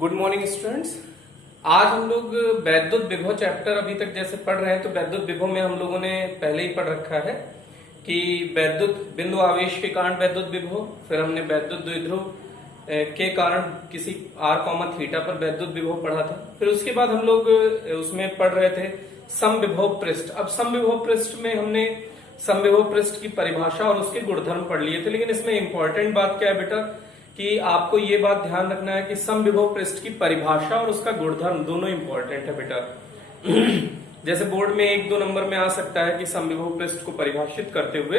Good morning students. आज हम लोग वैद्युत विभव चैप्टर अभी तक जैसे पढ़ रहे हैं तो वैद्युत विभव में हम लोगों ने पहले ही पढ़ रखा है कि वैद्युत बिंदु आवेश के कारण वैद्युत विभव, फिर हमने वैद्युत द्विध्रुव के कारण किसी r, थीटा पर वैद्युत विभव पढ़ा था। फिर उसके बाद हम लोग उसमें पढ़ रहे थे समविभव पृष्ठ। अब समविभव पृष्ठ में हमने समविभव पृष्ठ की परिभाषा और उसके गुणधर्म पढ़ लिए थे, लेकिन इसमें इंपॉर्टेंट बात क्या है बेटा कि आपको ये बात ध्यान रखना है कि समविभव पृष्ठ की परिभाषा और उसका गुणधर्म दोनों इंपॉर्टेंट है बेटा। जैसे बोर्ड में 1-2 नंबर में आ सकता है कि समविभव पृष्ठ को परिभाषित करते हुए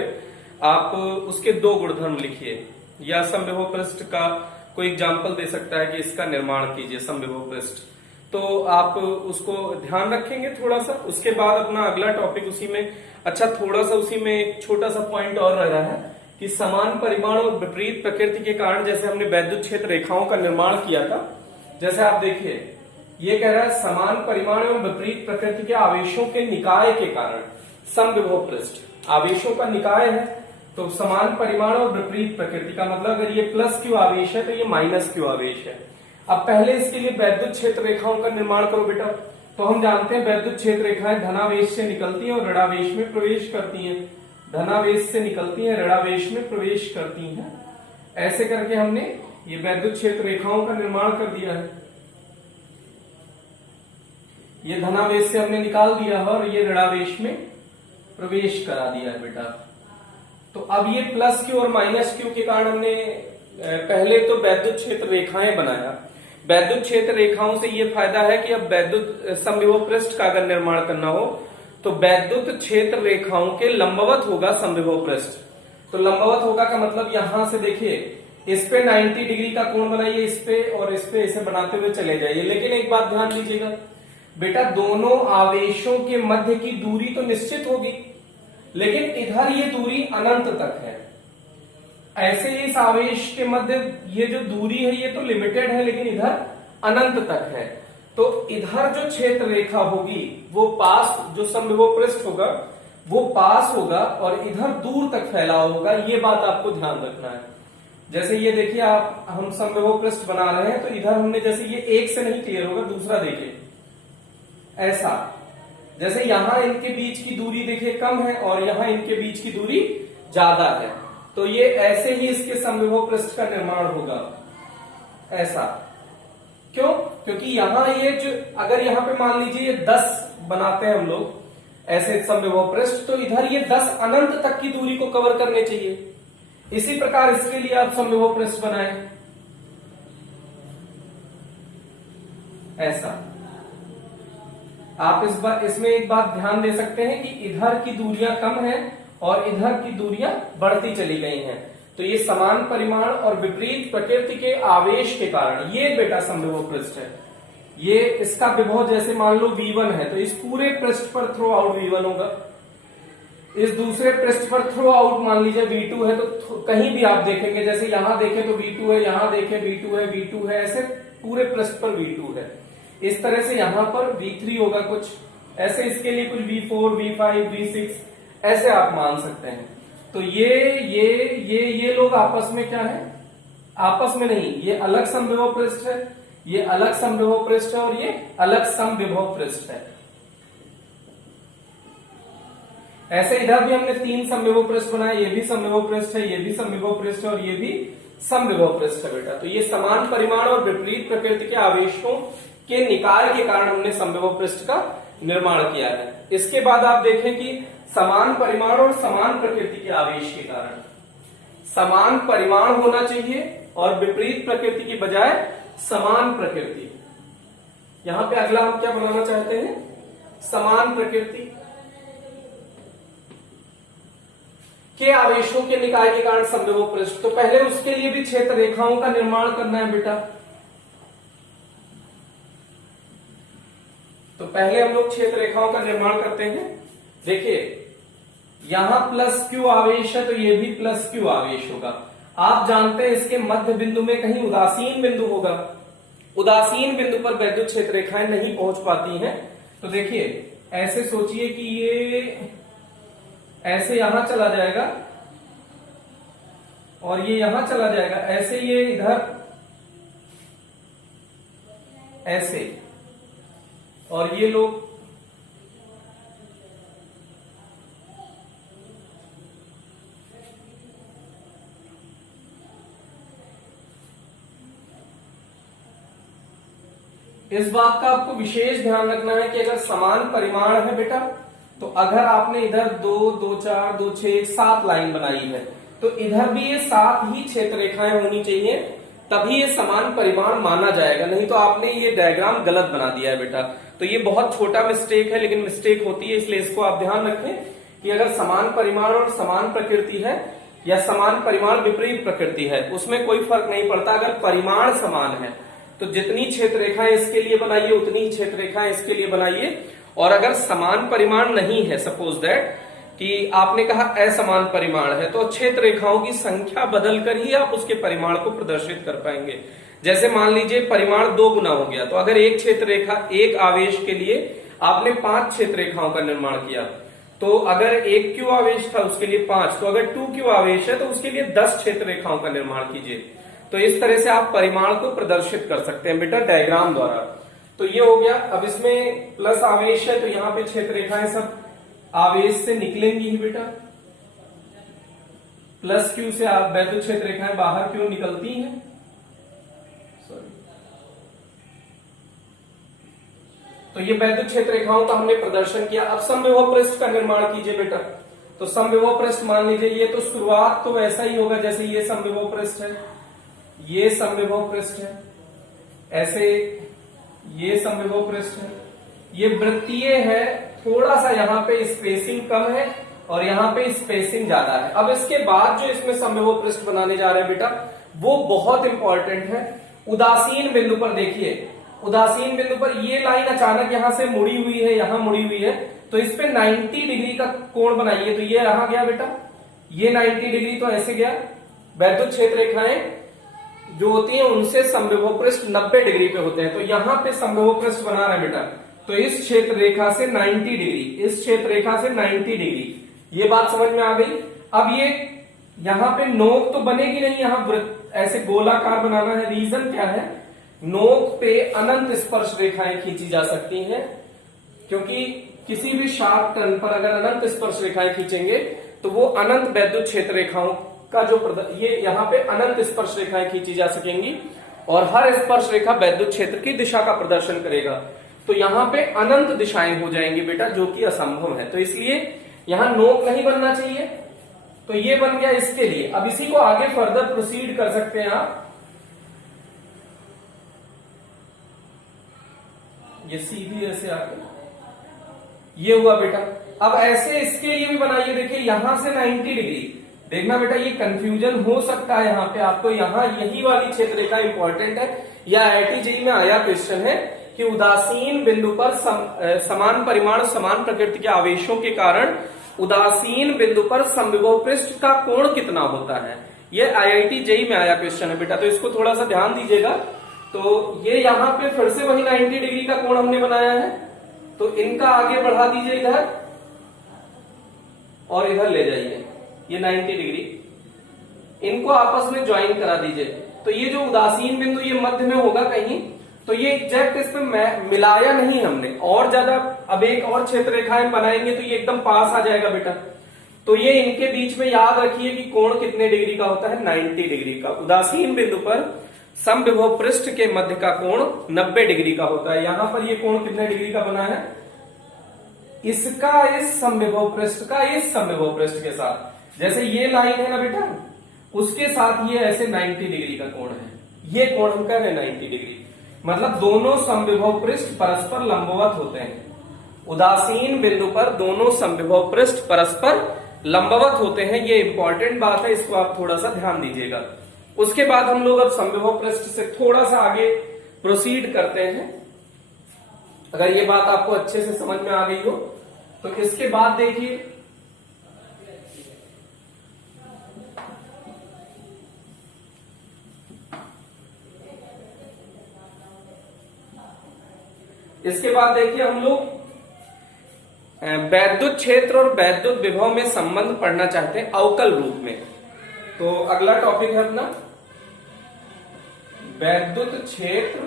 आप उसके 2 गुणधर्म लिखिए, या समविभव पृष्ठ का कोई एग्जाम्पल दे सकता है कि इसका निर्माण कीजिए समविभव पृष्ठ, तो आप उसको ध्यान रखेंगे थोड़ा सा। उसके बाद अपना अगला टॉपिक उसी में, अच्छा थोड़ा सा उसी में एक छोटा सा पॉइंट और रह रहा है कि समान परिमाण और विपरीत प्रकृति के कारण जैसे हमने वैद्युत क्षेत्र रेखाओं का निर्माण किया था, जैसे आप देखिए ये कह रहा है समान परिमाण एवं विपरीत प्रकृति के आवेशों के निकाय के कारण समविभव पृष्ठ। आवेशों का निकाय है तो समान परिमाण और विपरीत प्रकृति का मतलब अगर ये प्लस क्यू आवेश है तो ये माइनस क्यू आवेश है। अब पहले इसके लिए वैद्युत क्षेत्र रेखाओं का निर्माण करो बेटा। तो हम जानते हैं वैद्युत क्षेत्र रेखाएं धनावेश से निकलती हैं और ऋणावेश में प्रवेश करती हैं। धनावेश से निकलती हैं, ऋणावेश में प्रवेश करती हैं। ऐसे करके हमने ये वैद्युत क्षेत्र रेखाओं का निर्माण कर दिया है। ये धनावेश से हमने निकाल दिया है और ये ऋणावेश में प्रवेश करा दिया है बेटा। तो अब ये प्लस क्यू और माइनस क्यू के कारण हमने पहले तो वैद्युत क्षेत्र रेखाएं बनाया। वैद्युत क्षेत्र रेखाओं से ये फायदा है कि अब वैद्युत समविभव पृष्ठ का अगर निर्माण करना हो तो वैद्युत क्षेत्र रेखाओं के लंबवत होगा समविभव पृष्ठ। तो लंबवत होगा का मतलब यहां से देखिए इस पे 90 डिग्री का कोण बनाइए, इस पे और इस पे इसे बनाते हुए चले जाइए। लेकिन एक बात ध्यान दीजिएगा बेटा, दोनों आवेशों के मध्य की दूरी तो निश्चित होगी, लेकिन इधर ये दूरी अनंत तक है। ऐसे इस आवेश के मध्य ये जो दूरी है ये तो लिमिटेड है, लेकिन इधर अनंत तक है। तो इधर जो क्षेत्र रेखा होगी वो पास, जो समविभव पृष्ठ होगा वो पास होगा और इधर दूर तक फैला होगा। ये बात आपको ध्यान रखना है। जैसे ये देखिए आप, हम समविभव पृष्ठ बना रहे हैं तो इधर हमने जैसे ये एक से नहीं क्लियर होगा, दूसरा देखिए ऐसा, जैसे यहां इनके बीच की दूरी देखिए कम है और यहां इनके बीच की दूरी ज्यादा है, तो ये ऐसे ही इसके समविभव पृष्ठ का निर्माण होगा ऐसा। क्यों? क्योंकि यहां ये जो, अगर यहां पे मान लीजिए ये 10 बनाते हैं हम लोग ऐसे समविभव पृष्ठ, तो इधर ये 10 अनंत तक की दूरी को कवर करने चाहिए। इसी प्रकार इसके लिए आप समविभव पृष्ठ बनाएं ऐसा। आप इसमें एक बात ध्यान दे सकते हैं कि इधर की दूरियां कम है और इधर की दूरियां बढ़ती चली गई हैं। तो ये समान परिमाण और विपरीत प्रकृति के आवेश के कारण ये बेटा समविभव पृष्ठ है। ये इसका विभव जैसे मान लो V1 है तो इस पूरे पृष्ठ पर थ्रो आउट V1 होगा। इस दूसरे पृष्ठ पर थ्रो आउट मान लीजिए V2 है, तो कहीं भी आप देखेंगे, जैसे यहां देखें तो V2 है, यहां देखें V2 है, V2 है, ऐसे पूरे पृष्ठ पर V2 है। इस तरह से यहां पर V3 होगा कुछ ऐसे, इसके लिए कुछ V4, V5, V6 ऐसे आप मान सकते हैं। तो ये लोग आपस में क्या है, आपस में नहीं, ये अलग समविभव पृष्ठ है, ये अलग समविभव पृष्ठ है और ये अलग समविभव पृष्ठ है। ऐसे इधर भी हमने 3 समविभव पृष्ठ बनाए, ये भी समविभव पृष्ठ है, ये भी समविभव पृष्ठ है और ये भी समविभव पृष्ठ है बेटा। तो ये समान परिमाण और विपरीत प्रकृति के आवेशों के निकाय के कारण हमने समविभव पृष्ठ का निर्माण किया है। इसके बाद आप देखें कि समान परिमाण और समान प्रकृति के आवेश के कारण समान परिमाण होना चाहिए और विपरीत प्रकृति की बजाय समान प्रकृति। यहां पे अगला हम क्या बनाना चाहते हैं, समान प्रकृति के आवेशों के निकाय के कारण समविभव पृष्ठ। तो पहले उसके लिए भी क्षेत्र रेखाओं का निर्माण करना है बेटा। तो पहले हम लोग क्षेत्र रेखाओं का निर्माण करते हैं। देखिए यहां प्लस क्यू आवेश है तो ये भी प्लस क्यू आवेश होगा। आप जानते हैं इसके मध्य बिंदु में कहीं उदासीन बिंदु होगा। उदासीन बिंदु पर वैद्युत क्षेत्र रेखाएं नहीं पहुंच पाती हैं। तो देखिए ऐसे सोचिए कि ये ऐसे यहां चला जाएगा और ये यहां चला जाएगा, ऐसे ये इधर ऐसे, और ये लोग इस बात का आपको विशेष ध्यान रखना है कि अगर समान परिमाण है बेटा, तो अगर आपने इधर 2, 2, 4, 2, 6, 7 लाइन बनाई है, तो इधर भी ये 7 ही क्षेत्र रेखाएं होनी चाहिए, तभी ये समान परिमाण माना जाएगा। नहीं तो आपने ये डायग्राम गलत बना दिया है बेटा। तो ये बहुत छोटा मिस्टेक है, लेकिन मिस्टेक होती है, इसलिए इसको आप ध्यान रखें कि अगर समान परिमाण और समान प्रकृति है या समान परिमाण विपरीत प्रकृति है, उसमें कोई फर्क नहीं पड़ता। अगर परिमाण समान है तो जितनी क्षेत्र रेखाएं इसके लिए बनाइए उतनी ही क्षेत्र रेखाएं इसके लिए बनाइए। और अगर समान परिमाण नहीं है, सपोज दैट कि आपने कहा असमान परिमाण है, तो क्षेत्र रेखाओं की संख्या बदलकर ही आप उसके परिमाण को प्रदर्शित कर पाएंगे। जैसे मान लीजिए परिमाण 2 गुना हो गया, तो अगर एक क्षेत्र रेखा, एक आवेश के लिए आपने 5 क्षेत्र रेखाओं का निर्माण किया, तो अगर 1 क्यू आवेश था उसके लिए 5, तो अगर 2 क्यू आवेश है तो उसके लिए 10 क्षेत्र रेखाओं का निर्माण कीजिए। तो इस तरह से आप परिमाण को प्रदर्शित कर सकते हैं बेटा डायग्राम द्वारा। तो ये हो गया। अब इसमें प्लस आवेश है, तो यहाँ पे क्षेत्र रेखाएं सब आवेश से निकलेंगी ही बेटा। प्लस क्यू से आप वैद्युत क्षेत्र रेखाएं बाहर क्यों निकलती हैं, सॉरी। तो ये वैद्युत क्षेत्र रेखाओं का हमने प्रदर्शन किया। अब समविभव पृष्ठ का निर्माण कीजिए बेटा। तो समविभव पृष्ठ मान लीजिए, ये तो शुरुआत तो वैसा ही होगा जैसे ये समविभव पृष्ठ है, ये समविभव पृष्ठ है, ऐसे ये समविभव पृष्ठ है, ये वृत्तीय है, थोड़ा सा यहाँ पे स्पेसिंग कम है और यहाँ पे स्पेसिंग ज्यादा है। अब इसके बाद जो इसमें समविभव पृष्ठ बनाने जा रहे हैं बेटा, वो बहुत इंपॉर्टेंट है। उदासीन बिंदु पर देखिए, उदासीन बिंदु पर ये लाइन अचानक यहां से मुड़ी हुई है, यहां मुड़ी हुई है, तो इस पे 90 डिग्री का कोण बनाइए। तो ये रहा गया बेटा, ये 90 डिग्री तो ऐसे गया। वैद्युत क्षेत्र रेखाएं जो होती हैं उनसे समविभव पृष्ठ 90 डिग्री पे होते हैं, तो यहां पे समविभव पृष्ठ बना रहे हैं बेटा। तो इस क्षेत्र रेखा से 90 डिग्री, इस क्षेत्र रेखा से 90 डिग्री, ये बात समझ में आ गई। अब ये यहां पे नोक तो बनेगी नहीं, यहां वृत्त ऐसे गोलाकार बनाना है। रीजन क्या है, नोक पे अनंत स्पर्श रेखाएं खींची जा सकती हैं, क्योंकि किसी भी शार्प टर्न पर अगर अनंत स्पर्श रेखाएं खींचेंगे तो वो अनंत वैद्युत क्षेत्र रेखाओं का जो ये यहाँ पे अनंत स्पर्श रेखाएं खींची जा सकेंगी और हर स्पर्श रेखा वैद्युत क्षेत्र की दिशा का प्रदर्शन करेगा। तो यहाँ पे अनंत दिशाएं हो जाएंगी बेटा, जो कि असंभव है। तो इसलिए यहाँ नोक नहीं बनना चाहिए। तो ये बन गया इसके लिए। अब इसी को आगे फर्दर प्रोसीड कर सकते हैं आप। ये सीधी ऐसे आके ये हुआ बेटा। अब ऐसे इसके लिए भी बनाइए। देखिए यहां से 90 डिग्री, देखना बेटा ये कंफ्यूजन हो सकता है यहाँ पे आपको। यहाँ यही वाली क्षेत्र रेखा इंपॉर्टेंट है, या IIT JEE में आया क्वेश्चन है कि उदासीन बिंदु पर समान परिमाण समान प्रकृति के आवेशों के कारण उदासीन बिंदु पर समविभव पृष्ठ का कोण कितना होता है। ये IIT JEE में आया क्वेश्चन है बेटा, तो इसको थोड़ा सा ध्यान दीजिएगा। तो ये यहाँ पे फिर से वही 90 डिग्री का कोण हमने बनाया है, तो इनका आगे बढ़ा दीजिए इधर और इधर ले जाइए, ये 90 डिग्री, इनको आपस में ज्वाइन करा दीजिए। तो ये जो उदासीन बिंदु ये मध्य में होगा कहीं, तो ये एग्जैक्ट इसमें मिलाया नहीं हमने, और ज्यादा अब एक और क्षेत्र रेखाएं बनाएंगे तो ये एकदम पास आ जाएगा बेटा। तो ये इनके बीच में याद रखिए कि कोण कितने डिग्री का होता है, 90 डिग्री का। उदासीन बिंदु पर समविभव पृष्ठ के मध्य का कोण 90 डिग्री का होता है। यहां पर ये कोण कितने डिग्री का बना है, इसका इस समविभव पृष्ठ का इस समविभव पृष्ठ के साथ, जैसे ये लाइन है ना बेटा, उसके साथ ये ऐसे 90 डिग्री का कोण है। ये कोण हम कह रहे हैं 90 डिग्री, मतलब दोनों समविभव पृष्ठ परस्पर लंबवत होते हैं। उदासीन बिंदु पर दोनों समविभव पृष्ठ परस्पर लंबवत होते हैं। ये इंपॉर्टेंट बात है, इसको आप थोड़ा सा ध्यान दीजिएगा। उसके बाद हम लोग अब समविभव पृष्ठ से थोड़ा सा आगे प्रोसीड करते हैं। अगर ये बात आपको अच्छे से समझ में आ गई हो तो इसके बाद देखिए, हम लोग वैद्युत क्षेत्र और वैद्युत विभव में संबंध पढ़ना चाहते हैं अवकल रूप में। तो अगला टॉपिक है अपना वैद्युत क्षेत्र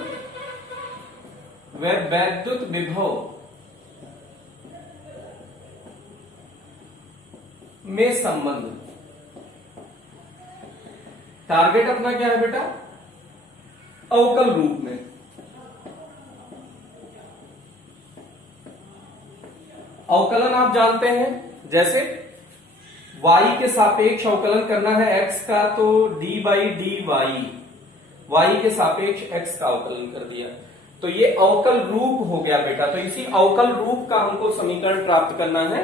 व वैद्युत विभव में संबंध। टारगेट अपना क्या है बेटा? अवकल रूप में। अवकलन आप जानते हैं, जैसे y के सापेक्ष अवकलन करना है x का, तो d बाई डी y के सापेक्ष x का अवकलन कर दिया, तो ये अवकल रूप हो गया बेटा। तो इसी अवकल रूप का हमको समीकरण प्राप्त करना है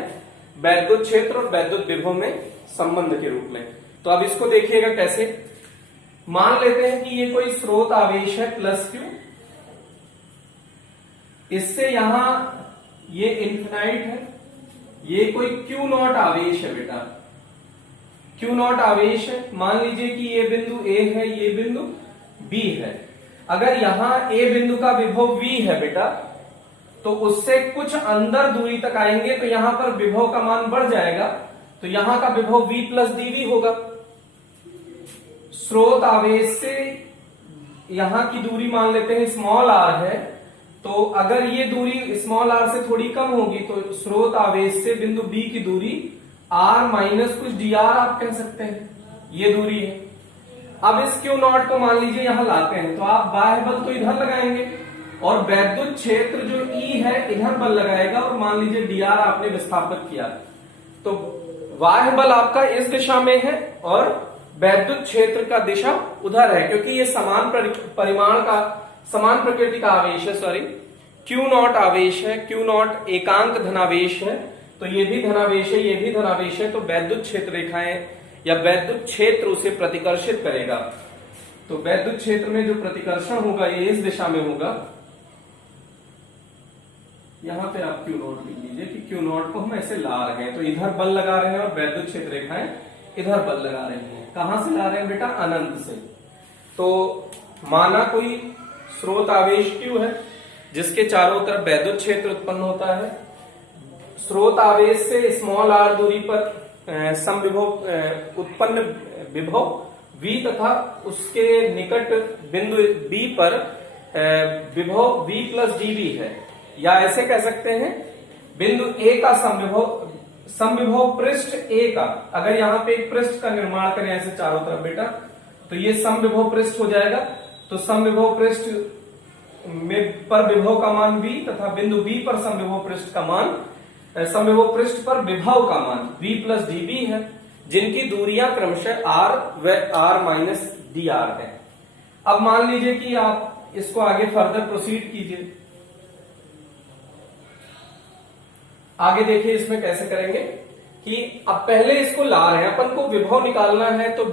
वैद्युत क्षेत्र और वैद्युत विभव में संबंध के रूप में। तो अब इसको देखिएगा कैसे। मान लेते हैं कि ये कोई स्रोत आवेश है प्लस Q, इससे यहां ये इन्फिनाइट है, ये कोई Q नॉट आवेश है बेटा, Q नॉट आवेश है। मान लीजिए कि ये बिंदु A है, ये बिंदु B है। अगर यहां A बिंदु का विभव V है बेटा, तो उससे कुछ अंदर दूरी तक आएंगे तो यहां पर विभव का मान बढ़ जाएगा, तो यहां का विभव V प्लस dV होगा। स्रोत आवेश से यहां की दूरी मान लेते हैं स्मॉल r है, तो अगर ये दूरी स्मॉल r से थोड़ी कम होगी तो स्रोत आवेश से बिंदु B की दूरी r माइनस कुछ dr आप कह सकते हैं, ये दूरी है। अब इस Q नॉट को मान लीजिए यहां लाते हैं, तो आप बाह्य बल तो इधर लगाएंगे और वैद्युत क्षेत्र जो E है इधर बल लगाएगा, और मान लीजिए dr आपने विस्थापित किया, तो बाह्य बल आपका इस दिशा में है और वैद्युत क्षेत्र का दिशा उधर है, क्योंकि ये समान परिमाण का, समान प्रकृति का आवेश है, सॉरी Q नॉट आवेश है, Q नॉट एकांक धनावेश है, तो ये भी धनावेश है, ये भी धनावेश है, तो वैद्युत क्षेत्र रेखाएं या वैद्युत क्षेत्र उसे प्रतिकर्षित करेगा। तो वैद्युत क्षेत्र में जो प्रतिकर्षण होगा ये इस दिशा में होगा। यहां पे आप Q नॉट लिख लीजिए कि Q नॉट को हम ऐसे ला रहे हैं, तो इधर बल लगा रहे हैं और वैद्युत क्षेत्र रेखाएं इधर बल लगा रही हैं। कहां से ला रहे हैं बेटा? अनंत से। तो माना कोई स्रोत आवेश Q है जिसके चारों तरफ वैद्युत क्षेत्र उत्पन्न होता है। स्रोत आवेश से स्मॉल r दूरी पर समविभव उत्पन्न विभव V तथा उसके निकट बिंदु B पर विभव V प्लस dV है, या ऐसे कह सकते हैं बिंदु A का समविभव पृष्ठ A का। अगर यहाँ पे एक पृष्ठ का निर्माण करें ऐसे चारों तरफ बेटा, तो ये समविभव पृष्ठ हो जाएगा। तो समविभव पृष्ठ में पर विभव का मान V तथा बिंदु B पर समविभव पृष्ठ का मान, समविभव पृष्ठ पर विभव का मान V प्लस dV है, जिनकी दूरियां क्रमशः r व r माइनस dr है। अब मान लीजिए कि आप इसको आगे फर्दर प्रोसीड कीजिए। आगे देखिए इसमें कैसे करेंगे कि अब पहले इसको ला रहे हैं, अपन को विभव निकालना है, तो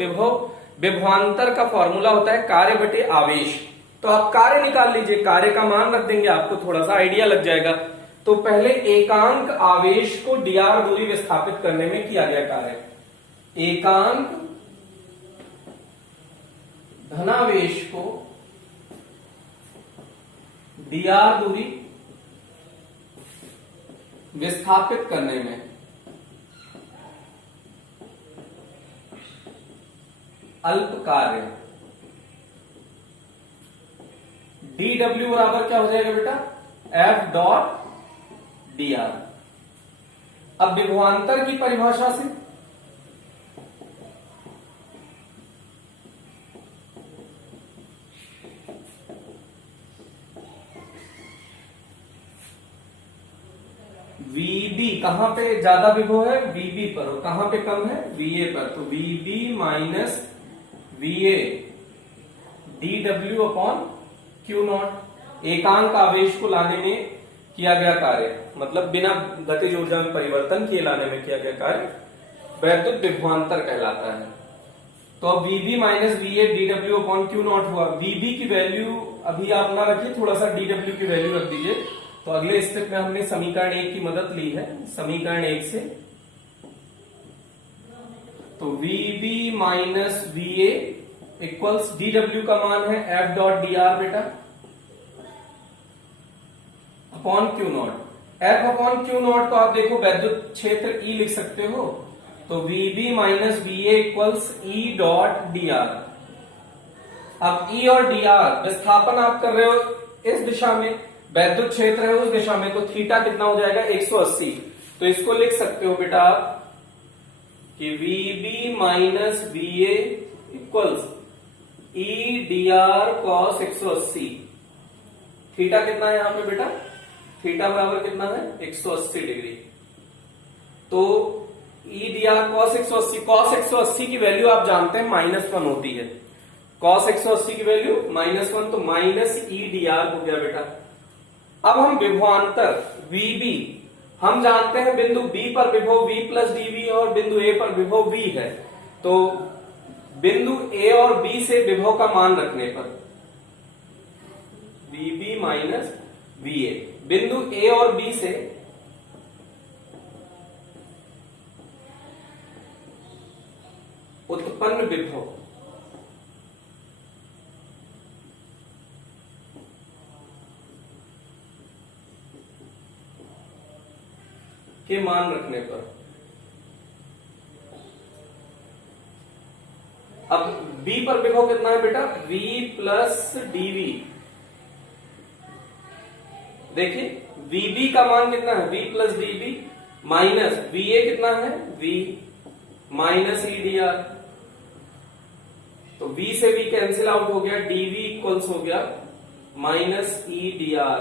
विभवांतर का फॉर्मूला होता है कार्य बटे आवेश। तो आप कार्य निकाल लीजिए, कार्य का मान रख देंगे, आपको थोड़ा सा आइडिया लग जाएगा। तो पहले एकांक आवेश को dr दूरी विस्थापित करने में किया गया कार्य, एकांक धनावेश को dr दूरी विस्थापित करने में अल्प कार्य dw बराबर क्या हो जाएगा बेटा? F dot dr। अब विभवांतर की परिभाषा से VB कहां पे ज्यादा विभव है? VB पर। और कहां पे कम है? VA पर। तो VB minus VA dW upon Q not. एकांक आवेश को लाने में किया गया कार्य, मतलब बिना गतिज ऊर्जा में परिवर्तन किए लाने में किया गया कार्य वैद्युत विभवांतर कहलाता है। तो अब VB minus VA dW upon Q not हुआ। VB की वैल्यू अभी आप ना रखिए, थोड़ा सा dW की वैल्यू रख दीजिए। तो अगले स्टेप में हमने समीकरण 1 की मदद ली है, समीकरण 1 से। तो VB minus VA equals dW का मान है F डॉट dr बेटा upon Q not. F upon Q not को आप देखो वैद्युत क्षेत्र E लिख सकते हो, तो VB minus VA equals E dot dr। अब E और dr विस्थापन आप कर रहे हो इस दिशा में, वैद्युत क्षेत्र है उस दिशा में, तो थीटा कितना हो जाएगा 180। तो इसको लिख सकते हो बेटा आप कि VB minus VA equals EDR cos 180। Theta कितना है यहां पे बेटा, थीटा बराबर कितना है 180 डिग्री। तो EDR cos 180, cos 180 की वैल्यू आप जानते हैं -1 होती है, cos 180 की वैल्यू -1, तो माइनस EDR हो गया बेटा। अब हम विभवांतर VB हम जानते हैं, बिंदु B पर विभव V प्लस dV और बिंदु A पर विभव V है। तो बिंदु A और B से विभव का मान रखने पर VB माइनस VA, बिंदु A और B से उत्पन्न विभव के मान रखने पर, अब B पर विभव कितना है बेटा V प्लस dV। देखिए VB का मान कितना है V plus dV minus VA कितना है V माइनस EDR। तो V से V कैंसिल आउट हो गया, dV इक्वल्स हो गया माइनस EDR।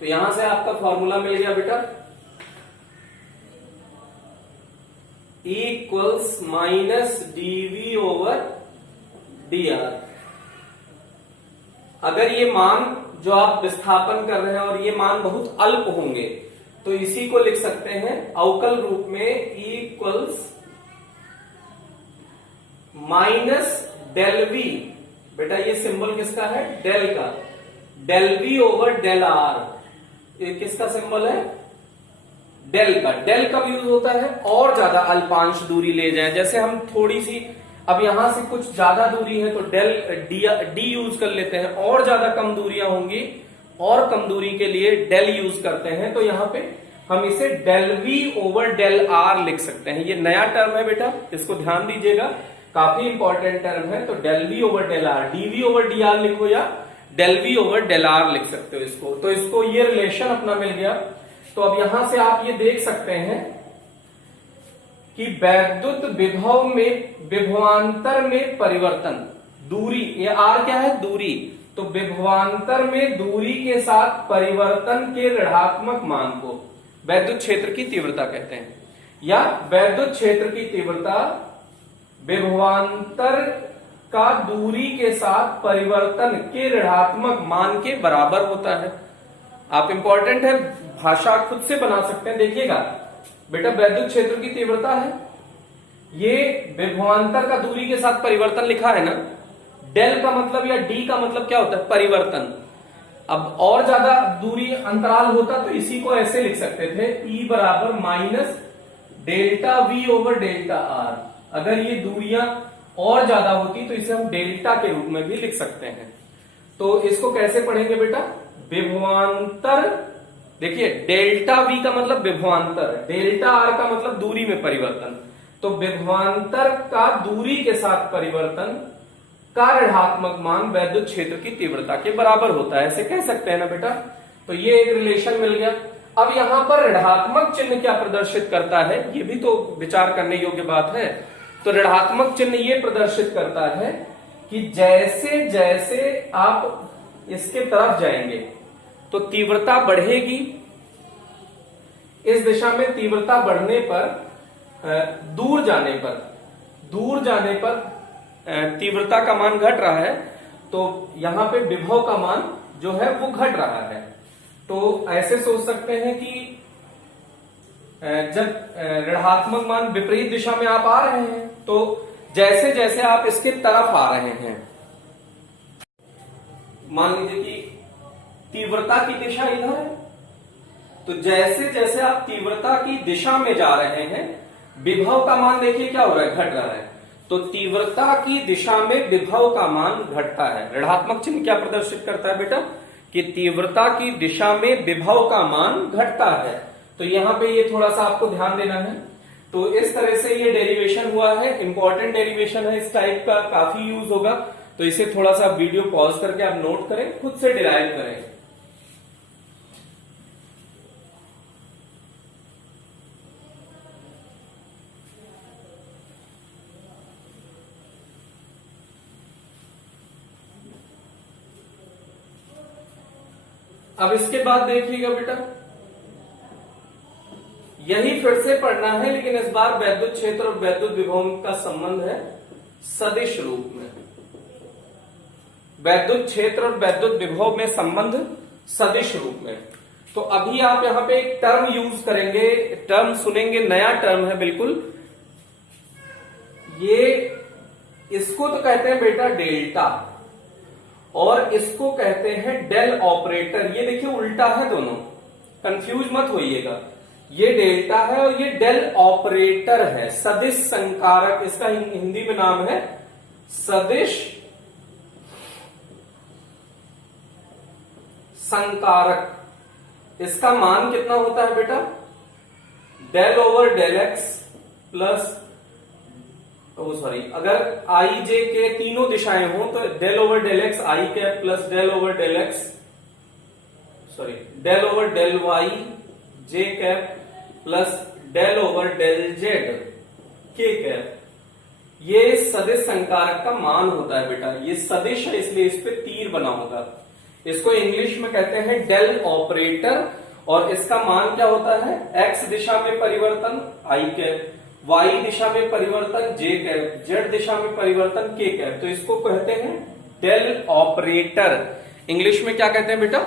तो यहां से आपका फॉर्मूला मिल गया बेटा E equals minus dV over dr। अगर ये मान जो आप विस्थापन कर रहे हैं और ये मान बहुत अल्प होंगे तो इसी को लिख सकते हैं अवकल रूप में E equals minus del V। बेटा ये सिंबल किसका है, डेल का, del V over del R। ये किसका सिंबल है, डेल का। डेल कब यूज होता है, और ज्यादा अल्पांश दूरी ले जाए, जैसे हम थोड़ी सी अब यहां से कुछ ज्यादा दूरी है तो डेल डी यूज कर लेते हैं, और ज्यादा कम दूरियां होंगी और कम दूरी के लिए डेल यूज करते हैं। तो यहां पे हम इसे del V over del R लिख सकते हैं। ये नया टर्म है बेटा, इसको ध्यान दीजिएगा, काफी इंपॉर्टेंट टर्म है। तो del V over del R, dV over dr लिखो या del V over del R लिख सकते हो इसको। तो इसको ये रिलेशन अपना मिल गया। तो अब यहां से आप ये देख सकते हैं कि वैद्युत विभव में विभवांतर में परिवर्तन, दूरी, ये R क्या है, दूरी, तो विभवांतर में दूरी के साथ परिवर्तन के ऋणात्मक मान को वैद्युत क्षेत्र की तीव्रता कहते हैं, या वैद्युत क्षेत्र की तीव्रता विभवांतर का दूरी के साथ परिवर्तन के ऋणात्मक मान के बराबर होता है। आप इंपॉर्टेंट है, भाषा खुद से बना सकते हैं। देखिएगा बेटा, वैद्युत क्षेत्र की तीव्रता है, ये विभवांतर का दूरी के साथ परिवर्तन लिखा है ना, डेल का मतलब या डी का मतलब क्या होता है, परिवर्तन। अब और ज्यादा दूरी अंतराल होता तो इसी को ऐसे लिख सकते थे, E बराबर minus delta V over delta R। अगर ये दूरियां और ज्यादा होती तो इसे हम डेल्टा के रूप में भी लिख सकते हैं। तो इसको कैसे पढ़ेंगे बेटा, विभवांतर, देखिए डेल्टा V का मतलब विभवांतर, डेल्टा R का मतलब दूरी में परिवर्तन। तो विभवांतर का दूरी के साथ परिवर्तन का ऋणात्मक मान वैद्युत क्षेत्र की तीव्रता के बराबर होता है, ऐसे कह सकते हैं ना बेटा। तो ये एक रिलेशन मिल गया। अब यहां पर ऋणात्मक चिन्ह क्या प्रदर्शित करता है, ये भी तो विचार करने योग्य बात है। तो ऋणात्मक चिन्ह ये प्रदर्शित करता है कि जैसे जैसे आप इसके तरफ जाएंगे तो तीव्रता बढ़ेगी, इस दिशा में तीव्रता बढ़ने पर दूर जाने पर तीव्रता का मान घट रहा है, तो यहां पे विभव का मान जो है वो घट रहा है। तो ऐसे सोच सकते हैं कि जब ऋणात्मक मान विपरीत दिशा में आप आ रहे हैं तो जैसे जैसे आप इसके तरफ आ रहे हैं, मान लीजिए कि तीव्रता की दिशा इधर है, तो जैसे जैसे आप तीव्रता की दिशा में जा रहे हैं विभव का मान देखिए क्या हो रहा है, घट रहा है। तो तीव्रता की दिशा में विभव का मान घटता है। ऋणात्मक चिन्ह क्या प्रदर्शित करता है बेटा, कि तीव्रता की दिशा में विभव का मान घटता है। तो यहां पे ये थोड़ा सा आपको ध्यान देना है। तो इस तरह से ये डेरिवेशन हुआ है, इंपॉर्टेंट डेरिवेशन है, इस टाइप का काफी यूज होगा। तो इसे थोड़ा सा वीडियो पॉज करके आप नोट करें, खुद से डिराइव करें। अब इसके बाद देखिएगा बेटा, यही फिर से पढ़ना है, लेकिन इस बार वैद्युत क्षेत्र और वैद्युत विभव का संबंध है सदिश रूप में। वैद्युत क्षेत्र और वैद्युत विभव में संबंध सदिश रूप में। तो अभी आप यहां पे एक टर्म यूज करेंगे, टर्म सुनेंगे, नया टर्म है बिल्कुल। ये इसको तो कहते हैं बेटा डेल्टा, और इसको कहते हैं डेल ऑपरेटर। ये देखिए उल्टा है दोनों, कंफ्यूज मत होइएगा। ये डेल्टा है और ये डेल ऑपरेटर है। सदिश संकारक, इसका हिंदी में नाम है सदिश संकारक। इसका मान कितना होता है बेटा? Del over del x plus, अगर आई जे के तीनों दिशाएं हो तो डेल ओवर डेल एक्स आई cap plus del over del x, del over del y जे cap plus del over del Z के कैप। ये सदिश संकारक का मान होता है बेटा। ये सदिश है इसलिए इस पे तीर बना होगा। इसको इंग्लिश में कहते हैं डेल ऑपरेटर, और इसका मान क्या होता है? एक्स दिशा में परिवर्तन आई कैप, वाई दिशा में परिवर्तन जे कैप, जेड दिशा में परिवर्तन के कैप। तो इसको कहते हैं डेल ऑपरेटर। इंग्लिश में क्या कहते हैं बेटा?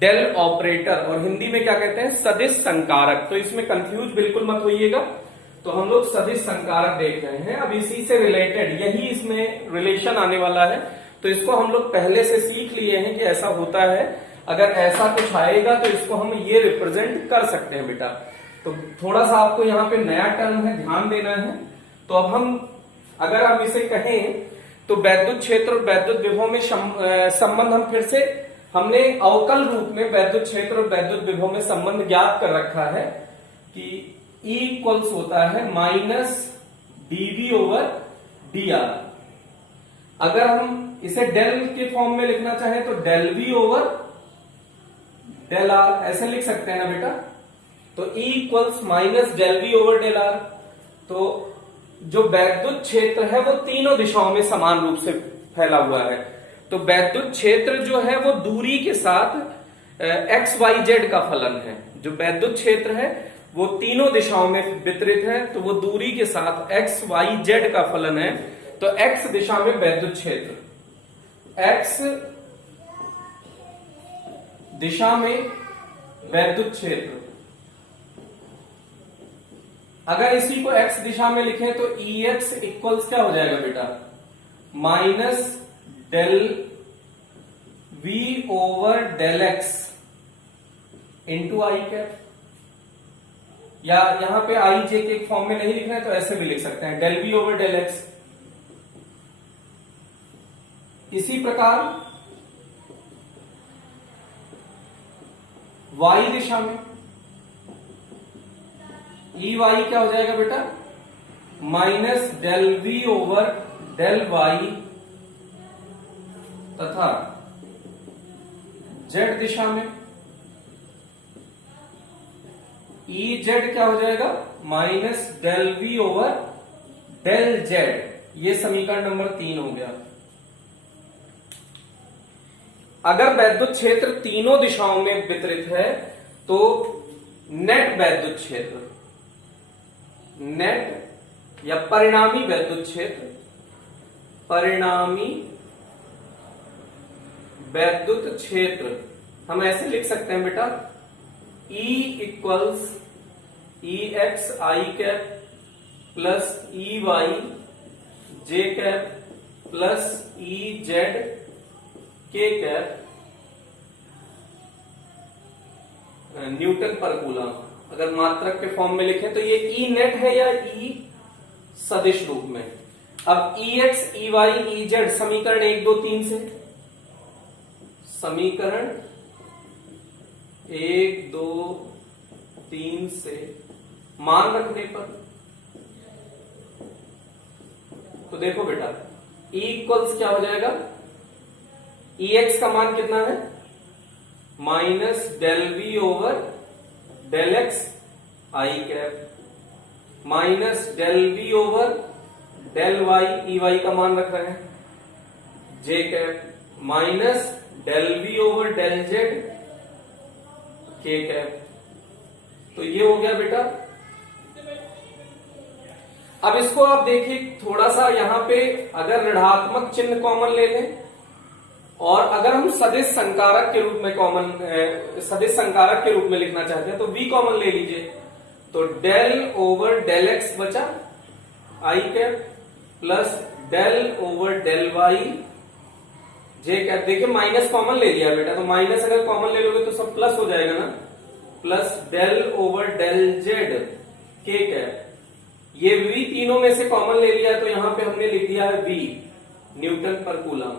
डेल ऑपरेटर, और हिंदी में क्या कहते हैं? सदिश संकारक। तो इसमें कंफ्यूज बिल्कुल मत होइएगा। तो हम लोग सदिश संकारक देख रहे हैं। अब इसी से रिलेटेड यही इसमें रिलेशन आने वाला है, तो इसको हम लोग पहले से सीख लिए हैं कि ऐसा होता है। अगर ऐसा कुछ आएगा तो इसको हम ये रिप्रेजेंट कर सकते हैं बेटा। तो थोड़ा सा आपको यहाँ पे नया टर्म है, ध्यान देना है। तो अब अगर हम इसे कहें तो वैद्युत क्षेत्र और वैद्युत विभव में संबंध हम फिर से हमने अवकल रूप में वैद्युत क्षेत्र और वैद्युत विभव में संबंध ज्ञात कर रखा है कि E इक्वल्स होता है माइनस dV ओवर dr। अगर हम इसे डेल के फॉर्म में लिखना चाहें तो del V over del r, ऐसे लिख सकते हैं ना बेटा। तो E equals minus del V over del r। तो जो वैद्युत क्षेत्र है वो तीनों दिशाओं में समान रूप से फैला हुआ है। तो वैद्युत क्षेत्र जो है वो दूरी के साथ एक्स वाई जेड का फलन है। जो वैद्युत क्षेत्र है वो तीनों दिशाओं में वितरित है, तो वो दूरी के साथ एक्स वाई जेड का फलन है। तो एक्स दिशा में वैद्युत क्षेत्र, एक्स दिशा में वैद्युत क्षेत्र, अगर इसी को एक्स दिशा में लिखें तो ई एक्स इक्वल्स क्या हो जाएगा बेटा? Minus del we over del X into I cap, या यहां पे आई जे के फॉर्म में नहीं लिखना है तो ऐसे भी लिख सकते हैं, del we over del X. इसी प्रकार वाई दिशा में ई वाई क्या हो जाएगा बेटा? Minus del we over del Y, तथा जेड दिशा में ई जेड क्या हो जाएगा? Minus del we over del Z. ये समीकरण नंबर 3 हो गया। अगर वैद्युत क्षेत्र तीनों दिशाओं में वितरित है तो नेट वैद्युत क्षेत्र, नेट या परिणामी वैद्युत क्षेत्र, परिणामी वैद्युत क्षेत्र हम ऐसे लिख सकते हैं बेटा, E इक्वल्स ई एक्स आई कैप प्लस ई वाई जे कैप प्लस ई जेड के कैप न्यूटन पर कूलम। अगर मात्रक के फॉर्म में लिखें तो ये ई नेट है या ई सदिश रूप में। अब e x e y e z समीकरण 1 2 3 से, समीकरण 1 2 3 से मान रखने पर तो देखो बेटा E इक्वल्स क्या हो जाएगा? ई एक्स का मान कितना है? Minus del we over del x I cap minus del we over del y, e y का मान रख रहे हैं j cap, minus del we over del Z के कैप। तो ये हो गया बेटा। अब इसको आप देखिए थोड़ा सा, यहां पे अगर ऋणात्मक चिन्ह कॉमन ले लें और अगर हम सदिश संकारक के रूप में सदिश संकारक के रूप में लिखना चाहते हैं तो v कॉमन ले लीजिए। तो डेल ओवर डेल एक्स बचा i cap plus del over del y J cap. देखिए माइनस कॉमन ले लिया बेटा, तो माइनस अगर कॉमन ले लोगे तो सब प्लस हो जाएगा ना, plus del over del Z के कैप। ये v तीनों में से कॉमन ले लिया तो यहां पे हमने लिख दिया है v न्यूटन पर कूलम।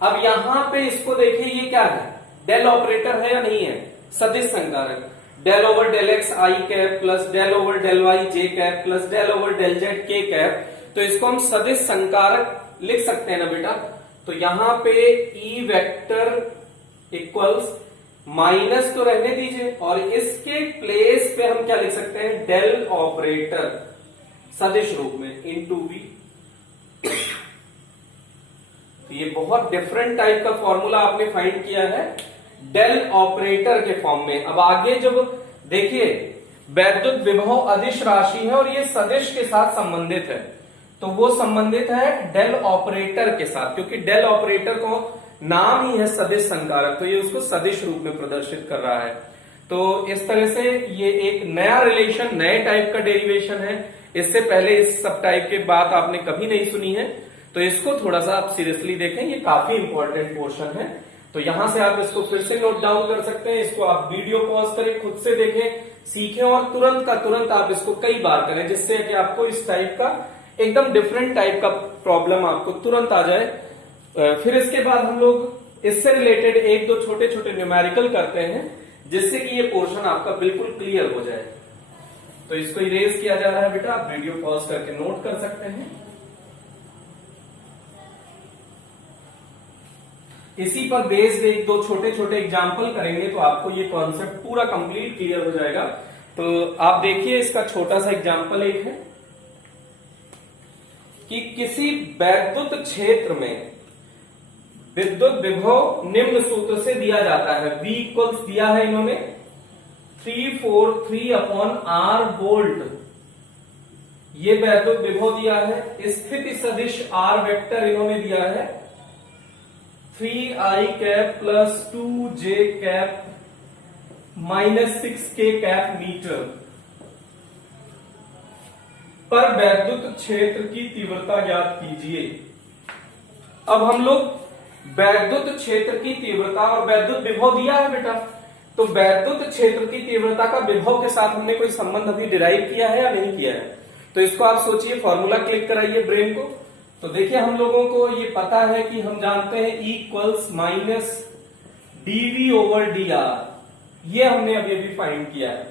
अब यहां पे इसको देखिए ये क्या है, डेल ऑपरेटर है या नहीं है, सदिश संकारक। डेल ओवर डेल एक्स आई cap plus del over del y जे cap plus del over del Z के कैप। तो इसको हम सदिश संकारक लिख सकते हैं ना बेटा। तो यहां पे ई वेक्टर इक्वल्स माइनस तो रहने दीजिए और इसके प्लेस पे हम क्या लिख सकते हैं, डेल ऑपरेटर सदिश रूप में इनटू वी। तो ये बहुत डिफरेंट टाइप का फॉर्मूला आपने फाइंड किया है डेल ऑपरेटर के फॉर्म में। अब आगे जब देखिए वैद्युत विभव अदिश राशि है और ये सदिश के साथ संबंधित है, तो वो संबंधित है डेल ऑपरेटर के साथ, क्योंकि डेल ऑपरेटर को नाम ही है सदिश संकारक, तो ये उसको सदिश रूप में प्रदर्शित कर रहा है। तो इस तरह से ये एक नया रिलेशन, नए टाइप का डेरिवेशन है। इससे पहले इस सब टाइप के बात आपने कभी नहीं सुनी है, तो इसको थोड़ा सा आप सीरियसली देखें, ये काफी इंपॉर्टेंट पोर्शन है। तो यहां से आप इसको फिर से नोट डाउन कर सकते हैं, इसको आप वीडियो पॉज करें, खुद से देखें, सीखें और तुरंत का तुरंत आप इसको कई बार करें, जिससे कि आपको इस टाइप का एकदम डिफरेंट टाइप का प्रॉब्लम आपको तुरंत आ जाए। फिर इसके बाद हम लोग इससे रिलेटेड एक दो छोटे छोटे न्यूमेरिकल करते हैं, जिससे कि ये पोर्शन आपका बिल्कुल क्लियर हो जाए। तो इसको इरेज किया जा रहा है बेटा, आप वीडियो पॉज करके नोट कर सकते हैं। इसी पर बेस्ड एक दो छोटे छोटे एग्जाम्पल करेंगे तो आपको ये कॉन्सेप्ट पूरा कंप्लीट क्लियर हो जाएगा। तो आप देखिए इसका छोटा सा एग्जाम्पल एक है कि किसी वैद्युत क्षेत्र में विद्युत विभव निम्न सूत्र से दिया जाता है। V इक्वल्स दिया है इन्होंने 343 अपॉन R वोल्ट, ये वैद्युत विभव दिया है। स्थिति सदिश R वेक्टर इन्होंने दिया है 3i cap plus 2j cap minus 6k cap metre पर वैद्युत क्षेत्र की तीव्रता ज्ञात कीजिए। अब हम लोग वैद्युत क्षेत्र की तीव्रता और वैद्युत विभव दिया है बेटा, तो वैद्युत क्षेत्र की तीव्रता का विभव के साथ हमने कोई संबंध अभी डिराइव किया है या नहीं किया है। तो इसको आप सोचिए, फॉर्मूला क्लिक कराइए ब्रेन को। तो देखिए हम लोगों को ये पता है कि हम जानते हैं E equals minus dV over dr, ये हमने अभी अभी फाइंड किया है।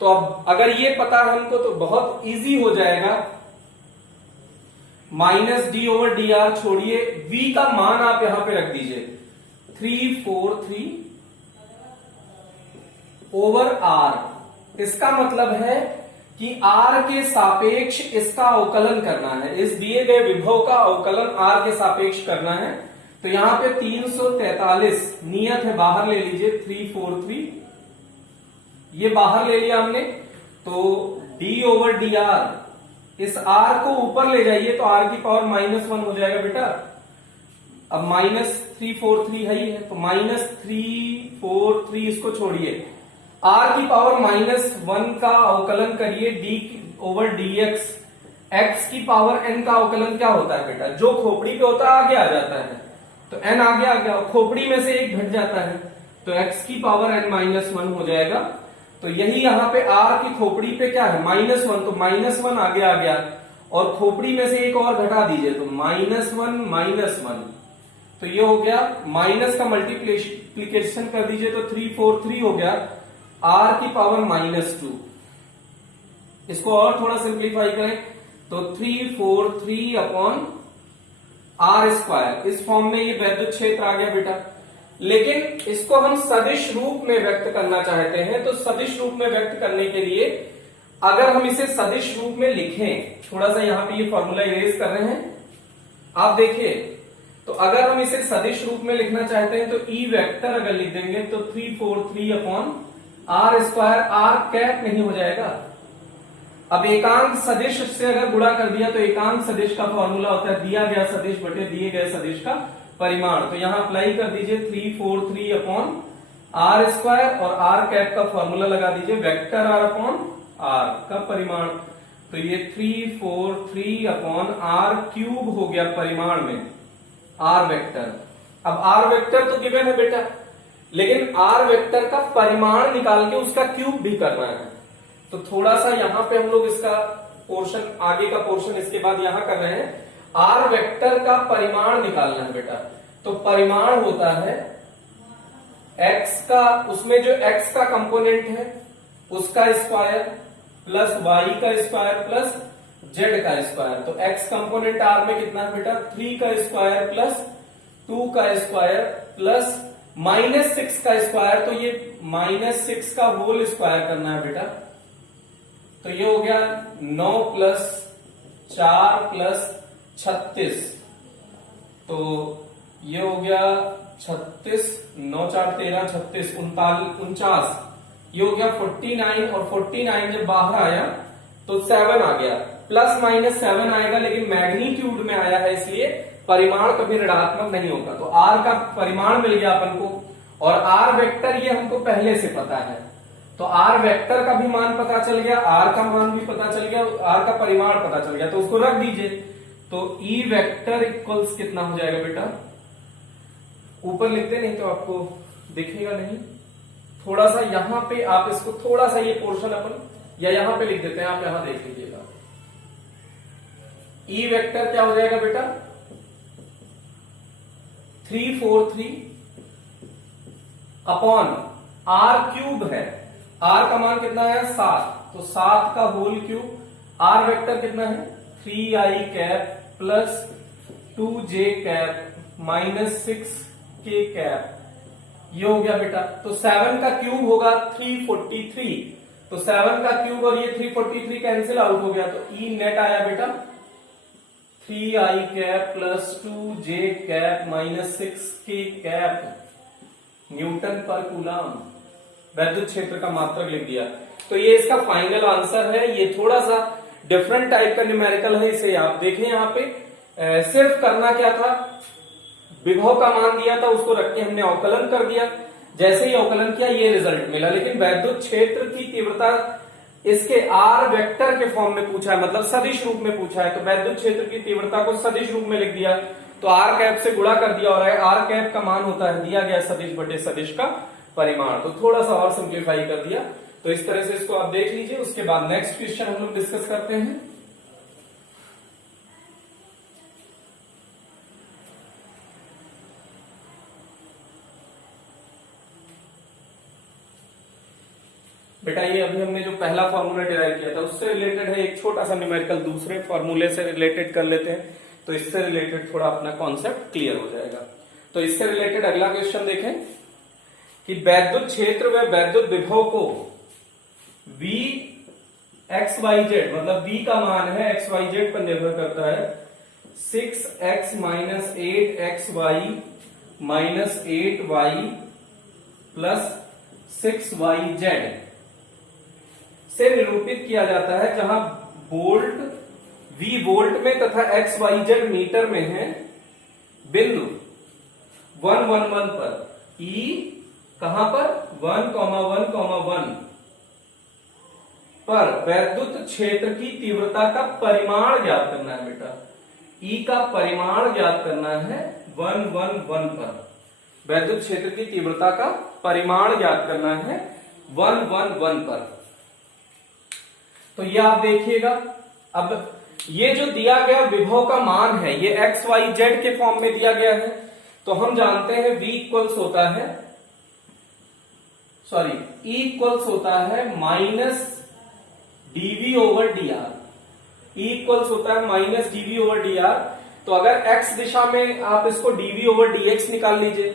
तो अब अगर ये पता है हमको तो बहुत इजी हो जाएगा। Minus D over D R छोड़िए, V का मान आप यहां पे रख दीजिए 343 ओवर R। इसका मतलब है कि R के सापेक्ष इसका अवकलन करना है, इस दिए गए विभव का अवकलन R के सापेक्ष करना है। तो यहां पे 343 नियत है, बाहर ले लीजिए 343, ये बाहर ले लिया हमने। तो d ओवर डी आर, इस R को ऊपर ले जाइए तो R की पावर -1 हो जाएगा बेटा। अब -343 है ही है, तो -343 इसको छोड़िए, R की पावर -1 का अवकलन करिए d ओवर dx। x की पावर n का अवकलन क्या होता है बेटा, जो खोपड़ी पे होता है आगे आ जाता है, तो n आगे आ गया, खोपड़ी में से एक घट जाता है, तो x की पावर n -1 हो जाएगा। तो यही यहां पे R की खोपड़ी पे क्या है -1, तो -1 आगे आ गया और खोपड़ी में से एक और घटा दीजिए तो -1 तो ये हो गया। माइनस का मल्टीप्लीकेशन कर दीजिए तो 343 हो गया, R की पावर -2। इसको और थोड़ा सिंप्लीफाई करें तो 343 अपॉन R², इस फॉर्म में ये वैद्युत क्षेत्र आ गया बेटा। लेकिन इसको हम सदिश रूप में व्यक्त करना चाहते हैं, तो सदिश रूप में व्यक्त करने के लिए अगर हम इसे सदिश रूप में लिखें, थोड़ा सा यहां पे ये फॉर्मूला इरेज कर रहे हैं, आप देखिए तो अगर हम इसे सदिश रूप में लिखना चाहते हैं तो ई वेक्टर अगर लिख देंगे तो 343 upon r square, r cap नहीं हो जाएगा। अब एकांक सदिश से अगर गुणा कर दिया तो एकांक सदिश का फॉर्मूला होता है दिया गया सदिश बटे दिए गए सदिश का परिमाण। तो यहां अप्लाई कर दीजिए 343 अपॉन आर स्क्वायर और आर कैप का फॉर्मूला लगा दीजिए वेक्टर आर अपॉन आर का परिमाण। तो ये 343 अपॉन आर क्यूब हो गया परिमाण में आर वेक्टर। अब आर वेक्टर तो गिवन है बेटा, लेकिन आर वेक्टर का परिमाण निकाल के उसका क्यूब भी करना है। तो थोड़ा सा यहां पे हम लोग इसका पोर्शन, आगे का पोर्शन इसके बाद यहां कर रहे हैं। आर वेक्टर का परिमाण निकालना है बेटा। तो परिमाण होता है एक्स का, उसमें जो एक्स का कंपोनेंट है उसका स्क्वायर प्लस वाई का स्क्वायर प्लस जेड का स्क्वायर। तो एक्स कंपोनेंट आर में कितना है बेटा 3 का स्क्वायर प्लस 2 का स्क्वायर प्लस -6 का स्क्वायर। तो ये -6 का होल स्क्वायर करना है बेटा। तो ये हो गया 9 प्लस 4 प्लस 36। तो ये हो गया 36, 9 4 13 36 49। ये हो गया 49 और 49 जब बाहर आया तो 7 आ गया, प्लस माइनस 7 आएगा, लेकिन मैग्नीट्यूड में आया है इसलिए परिमाण कभी ऋणात्मक नहीं होगा। तो आर का परिमाण मिल गया अपन को, और आर वेक्टर ये हमको पहले से पता है। तो आर वेक्टर का भी मान पता चल गया, आर का मान भी पता चल गया, आर का परिमाण पता चल गया, तो उसको रख दीजिए। तो ई वेक्टर इक्वल्स कितना हो जाएगा बेटा, ऊपर लिखते नहीं तो आपको दिखेगा नहीं। थोड़ा सा यहां पे आप इसको थोड़ा सा ये पोर्शन अपन या यहां पे लिख देते हैं, आप यहां देख लीजिएगा। ई वेक्टर क्या हो जाएगा बेटा 343 अपॉन आर क्यूब है, आर का मान कितना है 7, तो 7 का होल क्यूब। आर वेक्टर कितना है 3i cap plus 2j cap minus 6k cap, ये हो गया बेटा। तो 7 का क्यूब होगा 343, तो 7 का क्यूब और ये 343 कैंसिल आउट हो गया, तो ई नेट आया बेटा 3i cap plus 2j cap minus 6k cap Newton पर कूलम। वैद्युत क्षेत्र का मात्रक लिख दिया। तो ये इसका फाइनल आंसर है। ये थोड़ा सा डिफरेंट टाइप का न्यूमेरिकल है, इसे आप देखें। यहाँ पे सिर्फ करना क्या था, विभव का मान दिया था, उसको रख के हमने अवकलन कर दिया। जैसे ही अवकलन किया ये रिजल्ट मिला। लेकिन वैद्युत क्षेत्र की तीव्रता इसके आर वेक्टर के फॉर्म में पूछा है, मतलब सदिश रूप में पूछा है। तो वैद्युत क्षेत्र की तीव्रता को सदिश रूप में लिख दिया, तो आर कैप से गुणा कर दिया, और आर कैप का मान होता है दिया गया सदिश बटे सदिश का परिमाण। तो थोड़ा सा और सिंप्लीफाई कर दिया। तो इस तरह से इसको आप देख लीजिए। उसके बाद नेक्स्ट क्वेश्चन हम लोग डिस्कस करते हैं। बेटा ये अभी हमने जो पहला फॉर्मूला डिराइव किया था उससे रिलेटेड है, एक छोटा सा न्यूमेरिकल दूसरे फॉर्मूले से रिलेटेड कर लेते हैं, तो इससे रिलेटेड थोड़ा अपना कॉन्सेप्ट क्लियर हो जाएगा। तो इससे रिलेटेड अगला क्वेश्चन देखें कि वैद्युत क्षेत्र व वैद्युत विभव को V XYZ, मतलब V का मान है XYZ पर निर्भर करता है 6x minus 8xy minus 8y plus 6yz से निरूपित किया जाता है, जहां वोल्ट V वोल्ट में तथा XYZ मीटर में है। बिंदु 111 पर E कहां पर 1,1,1 पर वैद्युत क्षेत्र की तीव्रता का परिमाण ज्ञात करना है बेटा। E का परिमाण ज्ञात करना है 111 पर, वैद्युत क्षेत्र की तीव्रता का परिमाण ज्ञात करना है 111 पर। तो ये आप देखिएगा। अब ये जो दिया गया विभव का मान है ये XYZ के फॉर्म में दिया गया है, तो हम जानते हैं V इक्वल्स होता है, सॉरी E इक्वल्स होता है minus dV over dr। E equals होता है माइनस dV ओवर dr। तो अगर x दिशा में आप इसको dV ओवर dx निकाल लीजिए,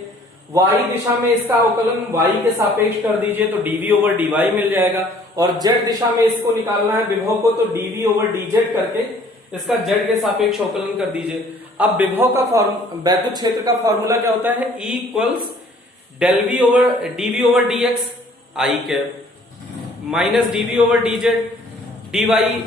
y दिशा में इसका अवकलन y के सापेक्ष कर दीजिए तो dV ओवर dy मिल जाएगा, और z दिशा में इसको निकालना है विभव को, तो dV ओवर dz करके इसका जेड के सापेक्ष अवकलन कर दीजिए। अब विभव का वैद्युत क्षेत्र का फॉर्मूला क्या होता है, E equals del we over D V over D X I cap minus D V over D Z D Y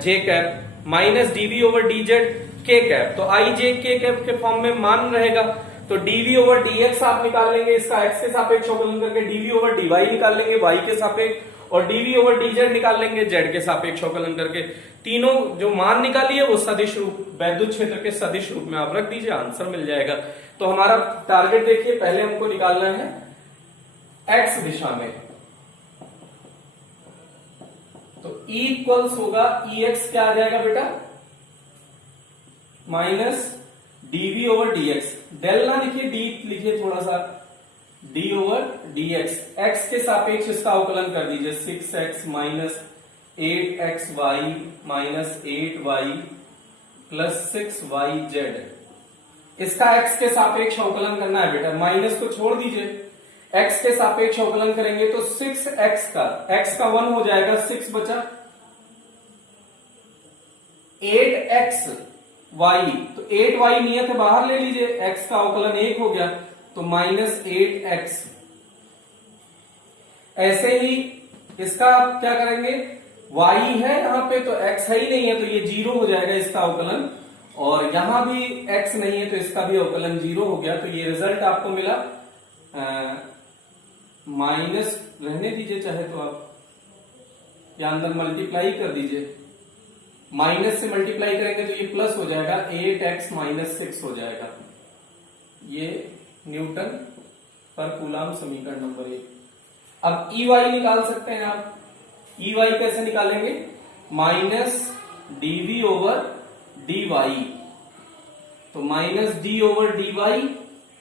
J cap minus D V over D Z के कैप। तो आई जे के कैप के फॉर्म में मान रहेगा, तो डीवी ओवर डी एक्स आप निकाल लेंगे, इसका एक्स के सापेक्ष अवकलन करके डीवी ओवर डी वाई निकाल लेंगे वाई के सापेक्ष, और डीवी ओवर डी जेड निकाल लेंगे जेड के सापेक्ष अवकलन करके। तीनों जो मान निकालिए वो सदिश रूप, वैद्युत क्षेत्र के सदिश रूप में आप रख दीजिए, आंसर मिल जाएगा। तो हमारा टारगेट देखिए, पहले हमको निकालना है एक्स दिशा में, तो E इक्वल्स होगा ई एक्स क्या आ जाएगा बेटा, minus D V over D X, del ना लिखिए डी लिखिए थोड़ा सा, D over D X, X के सापेक्ष इसका अवकलन कर दीजिए 6x minus 8xy minus 8y plus 6yz। इसका x के सापेक्ष अवकलन करना है बेटा, माइनस को छोड़ दीजिए, x के सापेक्ष अवकलन करेंगे तो 6x का x का 1 हो जाएगा, 6 बचा 8xy, तो 8y नियत है बाहर ले लीजिए, x का अवकलन 1 हो गया तो माइनस 8x। ऐसे ही इसका आप क्या करेंगे, y है यहाँ पे तो x है ही नहीं है तो ये 0 हो जाएगा इसका अवकलन, और यहां भी x नहीं है तो इसका भी अवकलन 0 हो गया। तो ये रिजल्ट आपको मिला, माइनस रहने दीजिए चाहे तो आप या अंदर मल्टीप्लाई कर दीजिए, माइनस से मल्टीप्लाई करेंगे तो ये प्लस हो जाएगा, 8x माइनस 6 हो जाएगा। ये न्यूटन पर कूलाम समीकरण नंबर 1। अब EY निकाल सकते हैं आप, EY कैसे निकालेंगे, माइनस dv ओवर dy, तो माइनस d ओवर dy।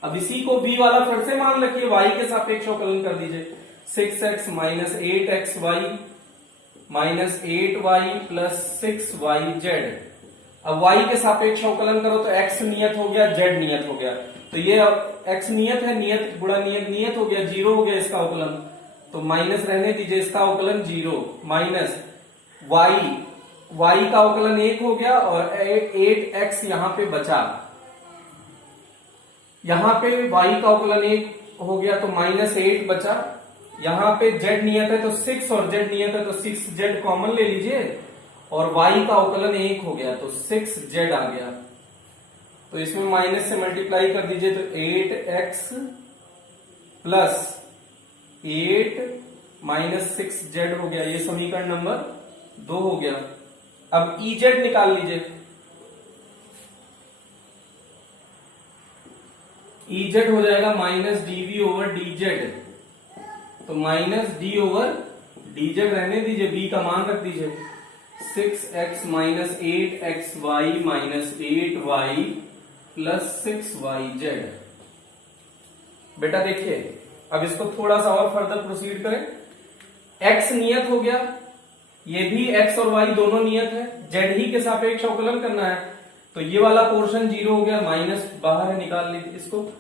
अब इसी को b वाला फिर से मान रखिए, y के सापेक्ष अवकलन कर दीजिए, 6x minus 8xy minus 8y plus 6yz। अब y के सापेक्ष अवकलन करो तो x नियत हो गया, z नियत हो गया, तो ये x नियत है, नियत गुणा नियत, नियत हो गया, 0 हो गया इसका अवकलन, तो माइनस रहने दीजिए, इसका अवकलन 0 माइनस y का अवकलन 1 हो गया और 8x यहां पे बचा, यहां पे y का अवकलन 1 हो गया तो माइनस 8 बचा, यहां पे z नियत है तो 6 और z नियत है तो 6z कॉमन ले लीजिए, और y का अवकलन 1 हो गया तो 6z आ गया, तो इसमें माइनस से मल्टीप्लाई कर दीजिए तो 8x प्लस 8 माइनस 6z हो गया, ये समीकरण नंबर 2 हो गया। अब Ez निकाल लीजिए, Ez हो जाएगा माइनस dv ओवर dz, तो माइनस d ओवर dz रहने दीजिए, b का मान रख दीजिए, 6x minus 8xy minus 8y plus 6yz। बेटा देखिए, अब इसको थोड़ा सा और फर्दर प्रोसीड करें, x नियत हो गया, ये भी x और y दोनों नियत है, z ही के सापेक्ष अवकलन करना है, तो ये वाला पोर्शन 0 हो गया, माइनस बाहर है निकाल लीजिए इसको,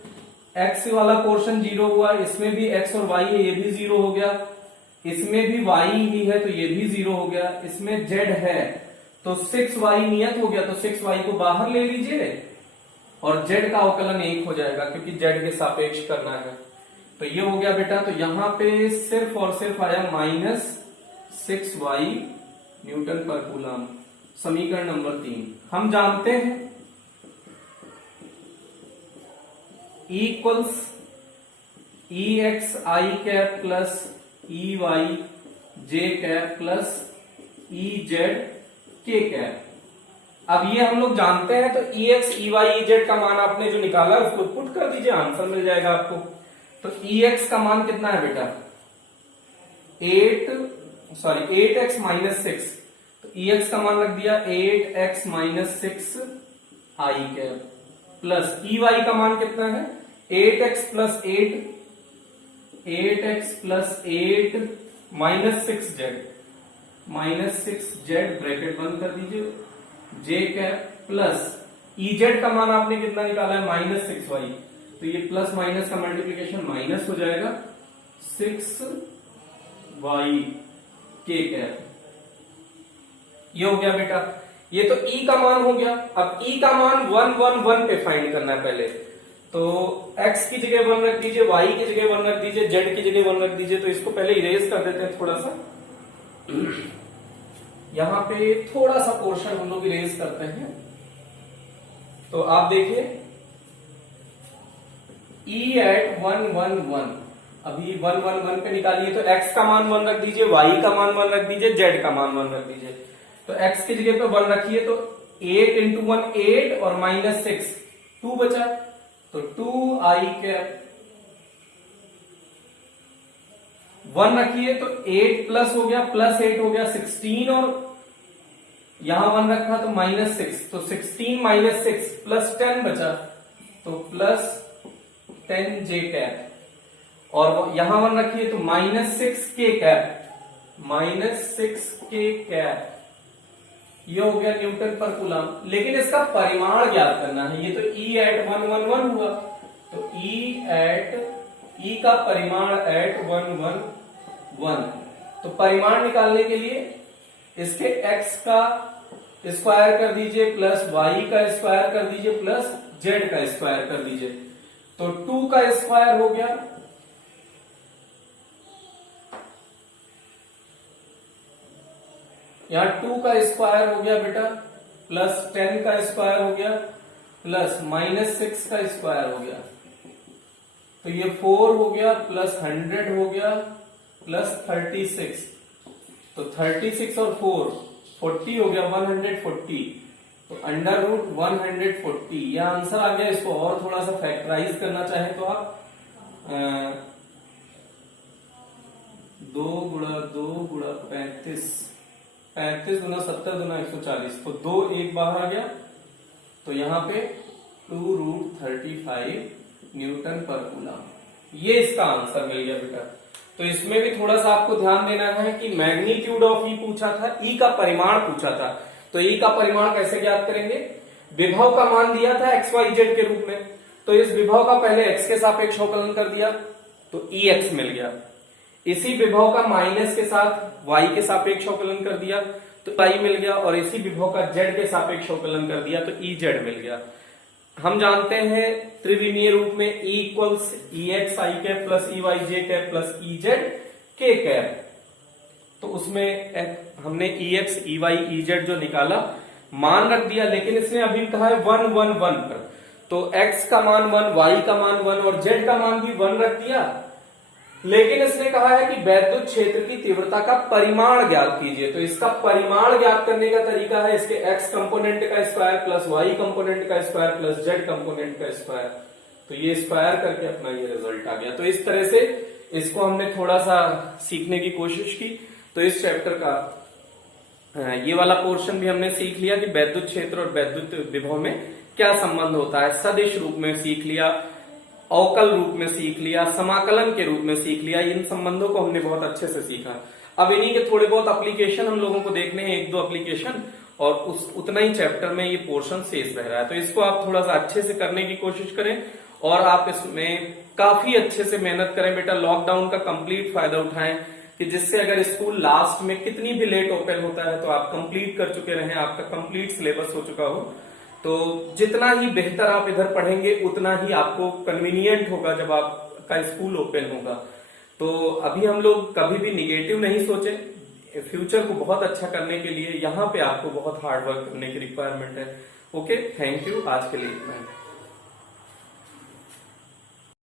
x वाला पोर्शन 0 हुआ, इसमें भी x और y है ये भी 0 हो गया, इसमें भी y ही है तो ये भी 0 हो गया, इसमें z है तो 6y नियत हो गया, तो 6y को बाहर ले लीजिए और z का अवकलन 1 हो जाएगा क्योंकि z के सापेक्ष करना है, तो ये हो गया बेटा। तो यहां पे सिर्फ और सिर्फ आया माइनस 6y न्यूटन पर कूलम, समीकरण नंबर 3। हम जानते हैं E equals EXI cap plus EYJ cap plus EZ K cap. अब ये हम लोग जानते हैं, तो EX EY EZ का मान आपने जो निकाला उसको पुट कर दीजिए, आंसर मिल जाएगा आपको। तो EX का मान कितना है बेटा, 8x माइनस 6, तो EX का मान रख दिया 8x minus 6 I cap plus EY का मान कितना है 8x plus 8 minus 6z bracket बंद कर दीजिए, J कैप प्लस EZ का मान आपने कितना निकाला है माइनस 6y, तो ये प्लस माइनस का मल्टीप्लीकेशन माइनस हो जाएगा 6y K कैप। ये हो गया बेटा ये तो ई का मान हो गया। अब ई का मान 1 1 1 पे फाइंड करना है पहले। तो x की जगह 1 रख दीजिए, y की जगह 1 रख दीजिए, z की जगह 1 रख दीजिए। तो इसको पहले इरेज कर देते हैं थोड़ा सा। यहां पे थोड़ा सा पोर्शन हम लोग इरेज करते हैं। तो आप देखिए e एट 1 1 1, अभी 1 1 1 पे निकालिए। तो x का मान 1 रख दीजिए, y का मान 1 रख दीजिए, z का मान 1 रख दीजिए। तो x की जगह पे 1 रखिए तो 8 इंटू 1 8 और माइनस 6 2 बचा। तो 2i कैप 1 रखिए तो 8 प्लस हो गया, प्लस 8 हो गया 16, और यहां 1 रखा तो माइनस 6। तो 16 माइनस 6 प्लस 10 बचा, तो प्लस 10 जे कैप। और यहां 1 रखिए तो माइनस 6 के कैप, माइनस 6 के कैप। ये हो गया न्यूटन पर कूलम। लेकिन इसका परिमाण ज्ञात करना है। ये तो E एट 1 1 1 हुआ, तो E का परिमाण एट 1 1 1। तो परिमाण निकालने के लिए इसके x का स्क्वायर कर दीजिए, प्लस y का स्क्वायर कर दीजिए, प्लस z का स्क्वायर कर दीजिए। तो 2 का स्क्वायर हो गया, यहां 2 का स्क्वायर हो गया बेटा, प्लस 10 का स्क्वायर हो गया, प्लस माइनस 6 का स्क्वायर हो गया। तो ये 4 हो गया, प्लस 100 हो गया, प्लस 36। तो 36 और 4 40 हो गया, 140। तो अंडर रूट 140 यह आंसर आ गया। इसको और थोड़ा सा फैक्टराइज करना चाहे तो आप 2 गुणा 2 गुणा 35, 35 गुना 70 गुना 140। तो 2 एक बाहर आ गया, तो यहां पे 2 रूट 35 न्यूटन पर कूलम। ये इसका आंसर मिल गया बेटा। तो इसमें भी थोड़ा सा आपको ध्यान देना है कि मैग्नीट्यूड ऑफ ई पूछा था, ई का परिमाण पूछा था। तो ई का परिमाण कैसे ज्ञात करेंगे? विभव का मान दिया था एक्स वाई जेड के रूप में, तो इस विभव का पहले एक्स के सापेक्ष अवकलन कर दिया तो ई एक्स मिल गया। इसी विभव का माइनस के साथ y के सापेक्ष अवकलन कर दिया तो y मिल गया, और इसी विभव का z के सापेक्ष अवकलन कर दिया तो ई जेड मिल गया। हम जानते हैं त्रिविमीय रूप में E इक्वल्स ई एक्स आई कैप प्लस ई वाई जे कैप प्लस ई जेड के कैप। तो उसमें हमने e x e y e z जो निकाला मान रख दिया, लेकिन इसने अभी कहा है 1 1 1 पर। तो x का मान 1, y का मान 1 और z का मान भी 1 रख दिया। लेकिन इसने कहा है कि वैद्युत क्षेत्र की तीव्रता का परिमाण ज्ञात कीजिए। तो इसका परिमाण ज्ञात करने का तरीका है इसके x कंपोनेंट का स्क्वायर प्लस y कंपोनेंट का स्क्वायर प्लस z कंपोनेंट का स्क्वायर। तो ये स्क्वायर करके अपना ये रिजल्ट आ गया। तो इस तरह से इसको हमने थोड़ा सा सीखने की कोशिश की। तो इस चैप्टर का ये वाला पोर्शन भी हमने सीख लिया कि वैद्युत क्षेत्र और वैद्युत विभव में क्या संबंध होता है। सदिश रूप में सीख लिया, अवकल रूप में सीख लिया, समाकलन के रूप में सीख लिया। इन संबंधों को हमने बहुत अच्छे से सीखा। अब इन्हीं के थोड़े बहुत एप्लीकेशन हम लोगों को देखने हैं, 1 2 एप्लीकेशन, और उतना ही चैप्टर में ये पोर्शन शेष रह रहा है। तो इसको आप थोड़ा सा अच्छे से करने की कोशिश करें और आप इसमें काफी अच्छे से मेहनत करें बेटा। लॉकडाउन का कंप्लीट फायदा उठाएं कि जिससे अगर स्कूल लास्ट में कितनी भी लेट ओपन होता है तो आप कंप्लीट कर चुके रहें, आपका कंप्लीट सिलेबस हो चुका हो। तो जितना ही बेहतर आप इधर पढ़ेंगे उतना ही आपको कन्वीनियंट होगा जब आपका स्कूल ओपन होगा। तो अभी हम लोग कभी भी निगेटिव नहीं सोचे। फ्यूचर को बहुत अच्छा करने के लिए यहाँ पे आपको बहुत हार्ड वर्क करने की रिक्वायरमेंट है। Okay, thank you. आज के लिए इतना है।